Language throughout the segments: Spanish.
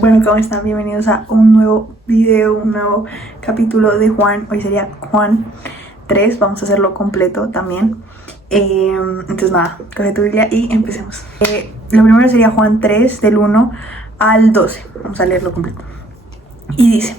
Bueno, ¿cómo están? Bienvenidos a un nuevo video, un nuevo capítulo de Juan. Hoy sería Juan 3, vamos a hacerlo completo también. Entonces nada, coge tu Biblia y empecemos. Lo primero sería Juan 3, del 1 al 12. Vamos a leerlo completo. Y dice: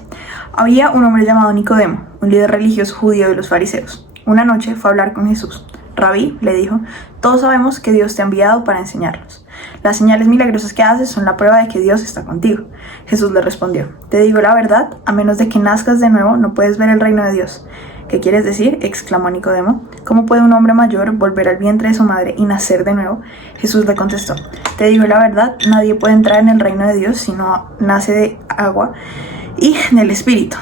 había un hombre llamado Nicodemo, un líder religioso judío de los fariseos. Una noche fue a hablar con Jesús. Rabí, le dijo, todos sabemos que Dios te ha enviado para enseñarnos. Las señales milagrosas que haces son la prueba de que Dios está contigo. Jesús le respondió, te digo la verdad, a menos de que nazcas de nuevo no puedes ver el reino de Dios. ¿Qué quieres decir?, exclamó Nicodemo. ¿Cómo puede un hombre mayor volver al vientre de su madre y nacer de nuevo? Jesús le contestó, te digo la verdad, nadie puede entrar en el reino de Dios si no nace de agua y del Espíritu.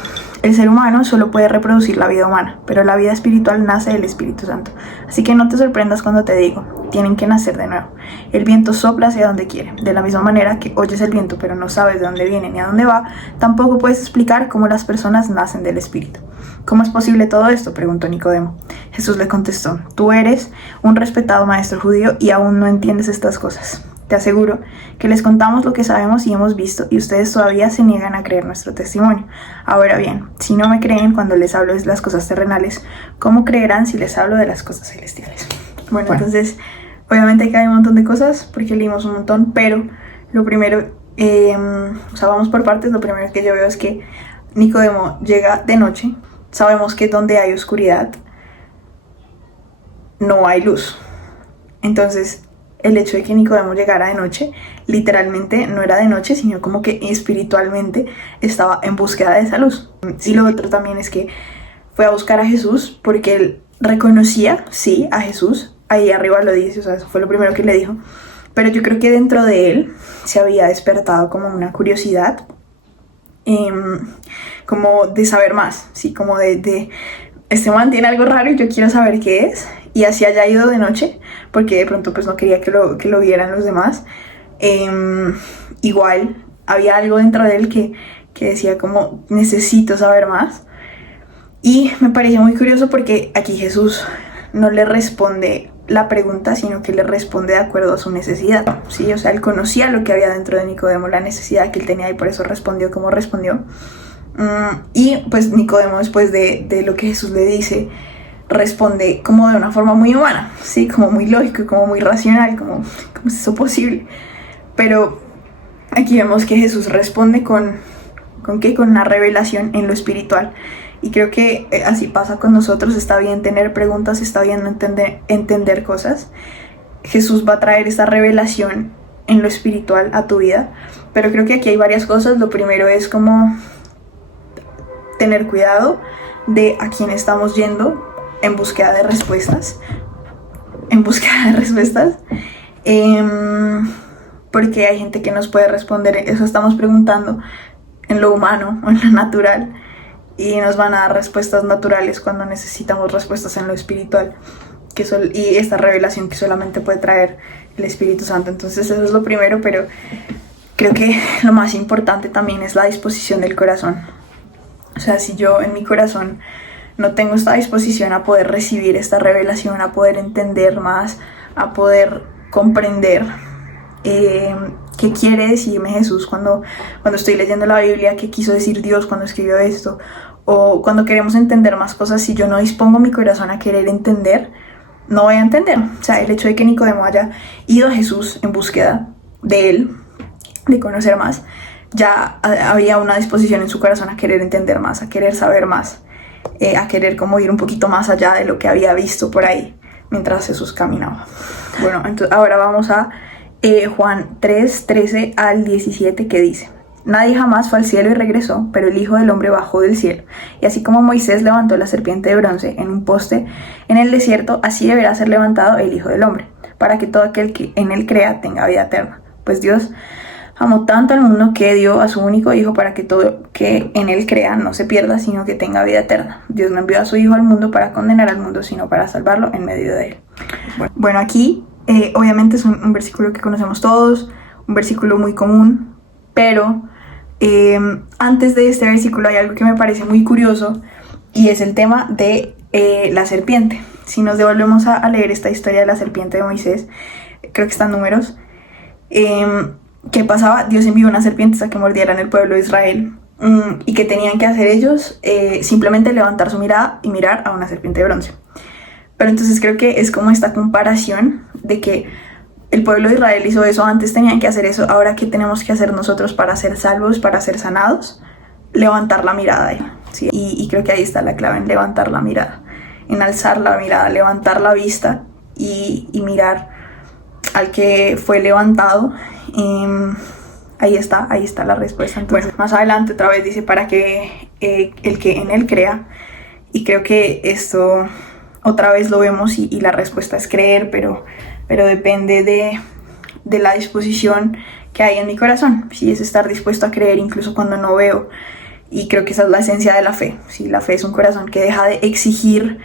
El ser humano solo puede reproducir la vida humana, pero la vida espiritual nace del Espíritu Santo. Así que no te sorprendas cuando te digo, tienen que nacer de nuevo. El viento sopla hacia donde quiere. De la misma manera que oyes el viento pero no sabes de dónde viene ni a dónde va, tampoco puedes explicar cómo las personas nacen del Espíritu. ¿Cómo es posible todo esto?, preguntó Nicodemo. Jesús le contestó, tú eres un respetado maestro judío y aún no entiendes estas cosas. Te aseguro que les contamos lo que sabemos y hemos visto y ustedes todavía se niegan a creer nuestro testimonio. Ahora bien, si no me creen cuando les hablo de las cosas terrenales, ¿cómo creerán si les hablo de las cosas celestiales? Bueno, entonces, obviamente que hay un montón de cosas porque leímos un montón, pero lo primero, vamos por partes. Lo primero que yo veo es que Nicodemo llega de noche. Sabemos que donde hay oscuridad no hay luz. Entonces, el hecho de que Nicodemo llegara de noche, literalmente no era de noche, sino como que espiritualmente estaba en búsqueda de esa luz. Y lo otro también es que fue a buscar a Jesús porque él reconocía, sí, a Jesús. Ahí arriba lo dice, o sea, eso fue lo primero que le dijo. Pero yo creo que dentro de él se había despertado como una curiosidad, como de saber más, sí, como de este man tiene algo raro y yo quiero saber qué es. Y así haya ido de noche, porque de pronto pues no quería que lo vieran los demás. Igual había algo dentro de él que decía como necesito saber más. Y me pareció muy curioso porque aquí Jesús no le responde la pregunta, sino que le responde de acuerdo a su necesidad, ¿sí? O sea, él conocía lo que había dentro de Nicodemo, la necesidad que él tenía, y por eso respondió como respondió. Y pues Nicodemo, después de lo que Jesús le dice, responde como de una forma muy humana, sí, como muy lógico, como muy racional, como es eso posible. Pero aquí vemos que Jesús responde ¿con qué? Con una revelación en lo espiritual. Y creo que así pasa con nosotros. Está bien tener preguntas, está bien entender cosas. Jesús va a traer esta revelación en lo espiritual a tu vida. Pero creo que aquí hay varias cosas. Lo primero es como tener cuidado de a quién estamos yendo en búsqueda de respuestas. Porque hay gente que nos puede responder, eso estamos preguntando en lo humano o en lo natural, y nos van a dar respuestas naturales cuando necesitamos respuestas en lo espiritual, y esta revelación que solamente puede traer el Espíritu Santo. Entonces eso es lo primero, pero creo que lo más importante también es la disposición del corazón. O sea, si yo en mi corazón no tengo esta disposición a poder recibir esta revelación, a poder entender más, a poder comprender qué quiere decirme Jesús cuando estoy leyendo la Biblia, qué quiso decir Dios cuando escribió esto, o cuando queremos entender más cosas, si yo no dispongo mi corazón a querer entender, no voy a entender. O sea, el hecho de que Nicodemo haya ido a Jesús en búsqueda de él, de conocer más, ya había una disposición en su corazón a querer entender más, a querer saber más, a querer como ir un poquito más allá de lo que había visto por ahí mientras Jesús caminaba. Bueno, entonces ahora vamos a Juan 3, 13 al 17, que dice: nadie jamás fue al cielo y regresó, pero el Hijo del Hombre bajó del cielo. Y así como Moisés levantó la serpiente de bronce en un poste en el desierto, así deberá ser levantado el Hijo del Hombre, para que todo aquel que en él crea tenga vida eterna. Pues Dios amó tanto al mundo que dio a su único Hijo para que todo que en él crea no se pierda, sino que tenga vida eterna. Dios no envió a su Hijo al mundo para condenar al mundo, sino para salvarlo en medio de él. Bueno, aquí obviamente es un versículo que conocemos todos, un versículo muy común, pero antes de este versículo hay algo que me parece muy curioso, y es el tema de la serpiente. Si nos devolvemos a leer esta historia de la serpiente de Moisés, creo que está en Números, ¿qué pasaba? Dios envió unas serpientes a que mordieran el pueblo de Israel. ¿Y qué tenían que hacer ellos? Simplemente levantar su mirada y mirar a una serpiente de bronce. Pero entonces creo que es como esta comparación de que el pueblo de Israel hizo eso, antes tenían que hacer eso, ahora ¿qué tenemos que hacer nosotros para ser salvos, para ser sanados? Levantar la mirada, ¿sí? Y creo que ahí está la clave, en levantar la mirada, en alzar la mirada, levantar la vista y mirar al que fue levantado. Ahí está la respuesta. Entonces, bueno, más adelante otra vez dice para que el que en él crea, y creo que esto otra vez lo vemos y la respuesta es creer, pero depende de la disposición que hay en mi corazón, si es estar dispuesto a creer incluso cuando no veo. Y creo que esa es la esencia de la fe, ¿sí? La fe es un corazón que deja de exigir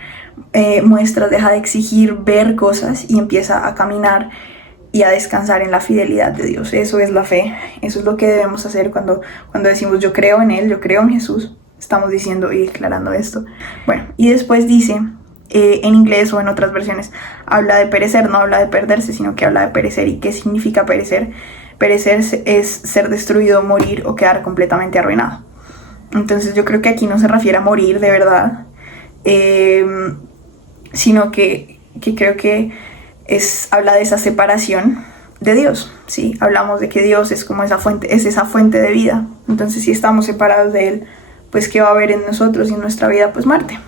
muestras, deja de exigir ver cosas y empieza a caminar y a descansar en la fidelidad de Dios. Eso es la fe, eso es lo que debemos hacer cuando decimos yo creo en Él, yo creo en Jesús. Estamos diciendo y declarando esto. Bueno, y después dice, en inglés o en otras versiones, habla de perecer, no habla de perderse, sino que habla de perecer. ¿Y qué significa perecer? Perecer es ser destruido, morir o quedar completamente arruinado. Entonces yo creo que aquí no se refiere a morir de verdad, sino que creo que habla de esa separación de Dios, ¿sí? Hablamos de que Dios es como esa fuente de vida. Entonces si estamos separados de Él, pues ¿qué va a haber en nosotros y en nuestra vida? Pues muerte.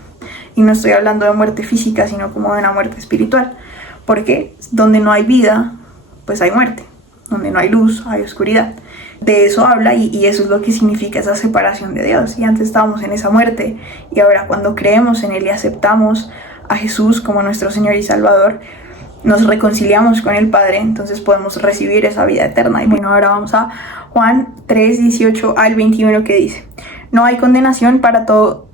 Y no estoy hablando de muerte física, sino como de una muerte espiritual. Porque donde no hay vida, pues hay muerte. Donde no hay luz, hay oscuridad. De eso habla y eso es lo que significa esa separación de Dios. Y antes estábamos en esa muerte y ahora cuando creemos en Él y aceptamos a Jesús como nuestro Señor y Salvador, nos reconciliamos con el Padre, entonces podemos recibir esa vida eterna. Y bueno, ahora vamos a Juan 3, 18 al 21 que dice: No hay condenación para todo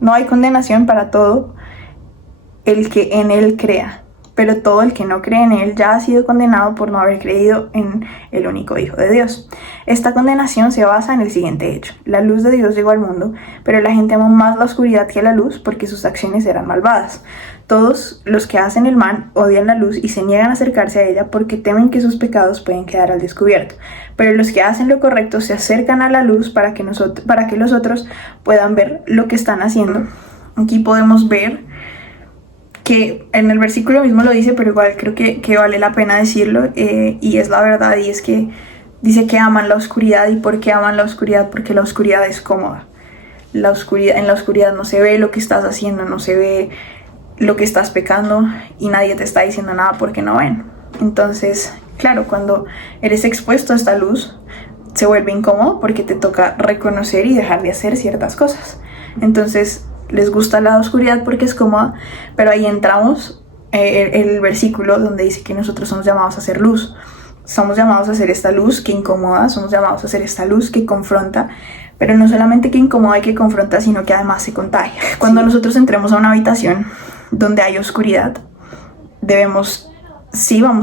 no hay condenación para todo el que en Él crea. Pero todo el que no cree en Él ya ha sido condenado por no haber creído en el único Hijo de Dios. Esta condenación se basa en el siguiente hecho: la luz de Dios llegó al mundo, pero la gente amó más la oscuridad que la luz porque sus acciones eran malvadas. Todos los que hacen el mal odian la luz y se niegan a acercarse a ella porque temen que sus pecados pueden quedar al descubierto. Pero los que hacen lo correcto se acercan a la luz para que los otros puedan ver lo que están haciendo. Aquí podemos ver que en el versículo mismo lo dice, pero igual creo que vale la pena decirlo, y es la verdad, y es que dice que aman la oscuridad. ¿Y por qué aman la oscuridad? Porque la oscuridad es cómoda. En la oscuridad no se ve lo que estás haciendo, no se ve lo que estás pecando y nadie te está diciendo nada porque no ven. Entonces, claro, cuando eres expuesto a esta luz, se vuelve incómodo porque te toca reconocer y dejar de hacer ciertas cosas. Entonces, les gusta la oscuridad porque es cómoda, pero ahí entramos el versículo donde dice que nosotros somos llamados a hacer luz. Somos llamados a hacer esta luz que incomoda, somos llamados a hacer esta luz que confronta, pero no solamente que incomoda y que confronta, sino que además se contagia. Cuando nosotros entremos a una habitación donde hay oscuridad, vamos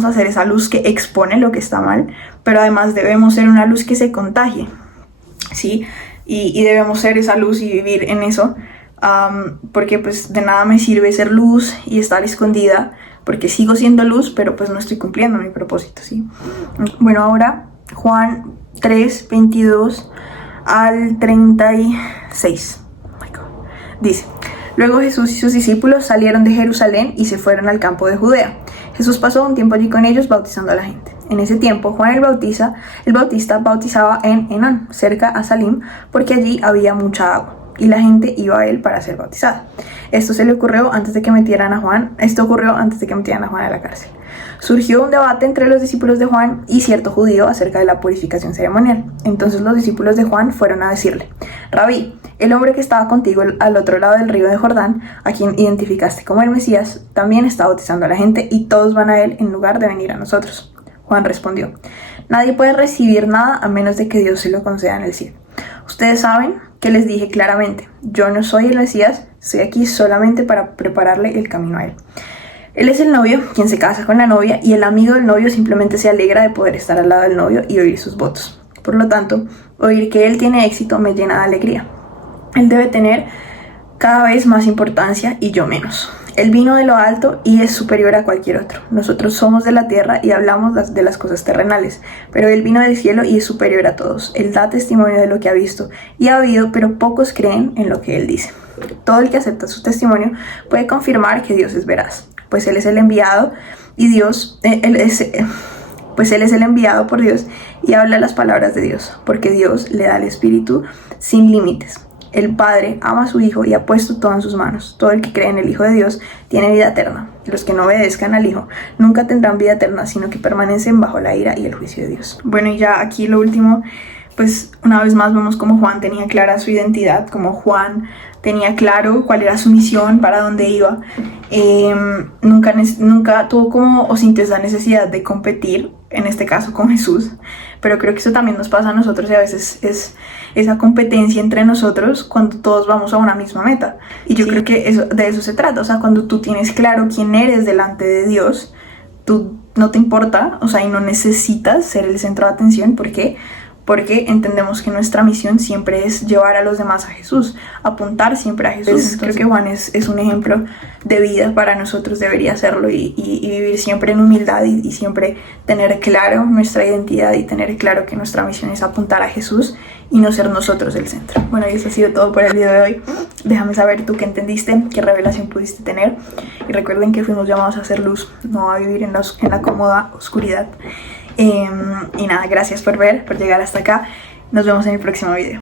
a hacer esa luz que expone lo que está mal, pero además debemos ser una luz que se contagie, ¿sí? Y debemos ser esa luz y vivir en eso. Porque pues de nada me sirve ser luz y estar escondida, porque sigo siendo luz, pero pues no estoy cumpliendo mi propósito, ¿sí? Bueno, ahora Juan 3, 22 al 36. Dice: Luego Jesús y sus discípulos salieron de Jerusalén y se fueron al campo de Judea. Jesús pasó un tiempo allí con ellos bautizando a la gente. En ese tiempo Juan el Bautista bautizaba en Enón, cerca a Salim, porque allí había mucha agua y la gente iba a él para ser bautizada. Esto ocurrió antes de que metieran a Juan a la cárcel. Surgió un debate entre los discípulos de Juan y cierto judío acerca de la purificación ceremonial. Entonces los discípulos de Juan fueron a decirle: Rabí, el hombre que estaba contigo al otro lado del río de Jordán, a quien identificaste como el Mesías, también está bautizando a la gente y todos van a él en lugar de venir a nosotros. Juan respondió: Nadie puede recibir nada a menos de que Dios se lo conceda en el cielo. Ustedes saben que les dije claramente: yo no soy el Mesías, estoy aquí solamente para prepararle el camino a él. Él es el novio, quien se casa con la novia, y el amigo del novio simplemente se alegra de poder estar al lado del novio y oír sus votos. Por lo tanto, oír que él tiene éxito me llena de alegría. Él debe tener cada vez más importancia y yo menos. Él vino de lo alto y es superior a cualquier otro. Nosotros somos de la tierra y hablamos de las cosas terrenales, pero Él vino del cielo y es superior a todos. Él da testimonio de lo que ha visto y ha oído, pero pocos creen en lo que Él dice. Todo el que acepta su testimonio puede confirmar que Dios es veraz, pues Él es el enviado y Él es el enviado por Dios y habla las palabras de Dios, porque Dios le da el Espíritu sin límites. El Padre ama a su Hijo y ha puesto todo en sus manos. Todo el que cree en el Hijo de Dios tiene vida eterna. Los que no obedezcan al Hijo nunca tendrán vida eterna, sino que permanecen bajo la ira y el juicio de Dios. Bueno, y ya aquí lo último, pues una vez más vemos cómo Juan tenía clara su identidad, como Juan tenía claro cuál era su misión, para dónde iba. Nunca tuvo como o sintió esa necesidad de competir, en este caso con Jesús, pero creo que eso también nos pasa a nosotros y a veces es esa competencia entre nosotros cuando todos vamos a una misma meta. Y yo creo que de eso se trata, o sea, cuando tú tienes claro quién eres delante de Dios, tú no te importa, o sea, y no necesitas ser el centro de atención. ¿Por qué? Porque entendemos que nuestra misión siempre es llevar a los demás a Jesús, apuntar siempre a Jesús. Entonces, creo que Juan es un ejemplo de vida para nosotros, debería serlo, y vivir siempre en humildad y siempre tener claro nuestra identidad y tener claro que nuestra misión es apuntar a Jesús y no ser nosotros el centro. Bueno, y eso ha sido todo por el video de hoy. Déjame saber tú qué entendiste, qué revelación pudiste tener, y recuerden que fuimos llamados a hacer luz, no a vivir en la cómoda oscuridad. Y nada, gracias por llegar hasta acá. Nos vemos en el próximo video.